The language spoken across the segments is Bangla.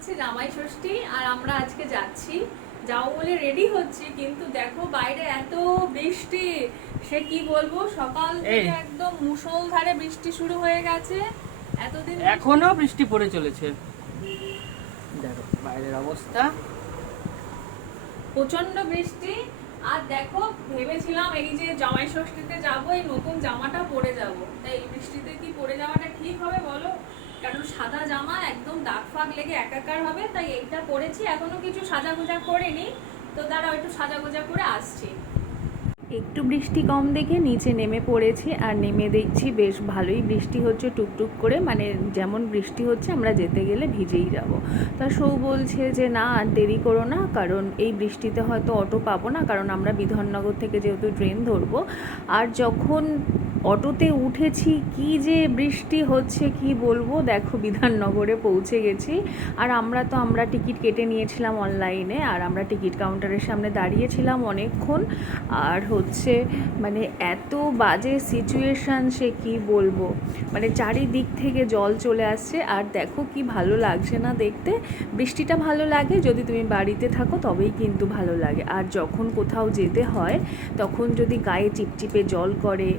হচ্ছে জামাই ষষ্ঠী আর আমরা আজকে যাচ্ছি, যাও বলে রেডি হচ্ছি, কিন্তু দেখো বাইরে এত বৃষ্টি, সে কি বলবো, সকাল থেকে একদম মুষলধারে বৃষ্টি শুরু হয়ে গেছে। এতদিন এখনো বৃষ্টি পড়ে চলেছে, দেখো বাইরের অবস্থা প্রচন্ড বৃষ্টি। আর দেখো ভেবেছিলাম এই যে জামাই ষষ্ঠীতে যাবো, এই নতুন জামাটা পরে যাব, তাই এই বৃষ্টিতে কি পরে যাওয়াটা ঠিক হবে বলো? কারণ সাদা জামা একদম দাগ ফাগ লেগে একাকার হবে, তাই এইটা পরেছি। এখনো কিছু সাজাগোজা করিনি, তো দাঁড়াও একটু সাজাগোজা করে আসছি। একটু বৃষ্টি কম দেখে নিচে নেমে পড়েছি, আর নেমে দেখছি বেশ ভালোই বৃষ্টি হচ্ছে টুকটুক করে, মানে যেমন বৃষ্টি হচ্ছে আমরা যেতে গেলে ভিজেই যাব। তা সৌ বলছে যে না আর দেরি করো না, কারণ এই বৃষ্টিতে হয়তো অটো পাবো না, কারণ আমরা বিধাননগর থেকে যেহেতু ট্রেন ধরবো। আর যখন অটোতে উঠেছি কি যে বৃষ্টি হচ্ছে কি বলবো, দেখো বিধাননগরে পৌঁছে গেছি। আর আমরা টিকিট কেটে নিয়েছিলাম অনলাইনে, আর আমরা টিকিট কাউন্টারের সামনে দাঁড়িয়েছিলাম অনেকক্ষণ। আর হচ্ছে মানে এত বাজে সিচুয়েশান, সে কি বলবো, মানে চারিদিক থেকে জল চলে আসছে। আর দেখো কি ভালো লাগছে না দেখতে। বৃষ্টিটা ভালো লাগে যদি তুমি বাড়িতে থাকো, তবেই কিন্তু ভালো লাগে। আর যখন কোথাও যেতে হয় তখন যদি গায়ে চিপচিপে জল করে,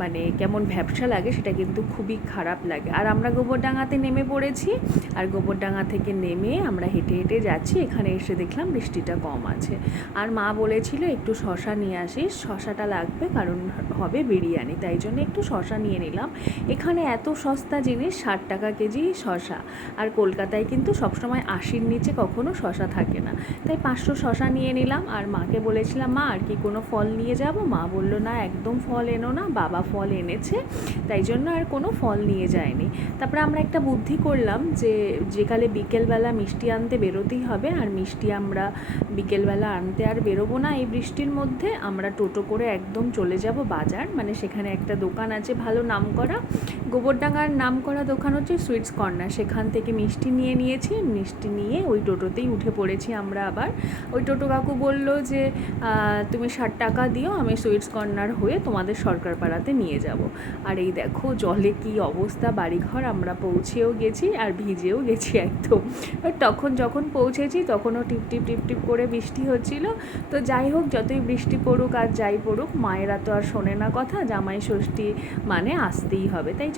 মানে কেমন ভ্যাপসা লাগে, সেটা কিন্তু খুবই খারাপ লাগে। আর আমরা গোবরডাঙ্গাতে নেমে পড়েছি, আর গোবরডাঙ্গা থেকে নেমে আমরা হেঁটে হেঁটে যাচ্ছি। এখানে এসে দেখলাম বৃষ্টিটা কম আছে। আর মা বলেছিল একটু শশা নিয়ে আসিস, শশাটা লাগবে কারণ হবে বিরিয়ানি, তাই জন্য একটু শশা নিয়ে নিলাম। এখানে এত সস্তা জিনিস, 60 টাকা কেজি শশা। আর কলকাতায় কিন্তু সবসময় 80-র নিচে কখনো শশা থাকে না, তাই 500 শশা নিয়ে নিলাম। আর মাকে বলেছিলাম মা আর কি কোনো ফল নিয়ে যাব, মা বলল না একদম ফল এনো না, বাবা ফল এনেছে, তাই জন্য আর কোনো ফল নিয়ে যায়নি। তারপরে আমরা একটা বুদ্ধি করলাম যে যেকালে বিকেলবেলা মিষ্টি আনতে বেরোতেই হবে, আর মিষ্টি আমরা বিকেলবেলা আনতে আর বেরোবো না এই বৃষ্টির মধ্যে। আমরা টোটো করে একদম চলে যাব বাজার, মানে সেখানে একটা দোকান আছে ভালো নামকরা, গোবরডাঙ্গার নামকরা দোকান হচ্ছে সুইটস কর্নার, সেখান থেকে মিষ্টি নিয়ে নিয়েছি। মিষ্টি নিয়ে ওই টোটোতেই উঠে পড়েছি আমরা আবার। ওই টোটো কাকু বলল যে তুমি 60 টাকা দিও, আমি সুইটস কর্নার হয়ে তোমাদের সরকারপাড়াতে নিয়ে যাব। আর এই দেখো জলে কি অবস্থা, বাড়িঘর আমরা পৌঁছেও গেছি আর ভিজেও গেছি একদম। তখন যখন পৌঁছেছি তখনও টিপ টিপ টিপ টিপ করে বৃষ্টি হচ্ছিল। তো যাই হোক, যতই বৃষ্টি পড়ুক আর যাই পড়ুক, মায়েরা তো আর শোনে না কথা, জামাই ষষ্ঠী মানে আসতেই হবে, তাই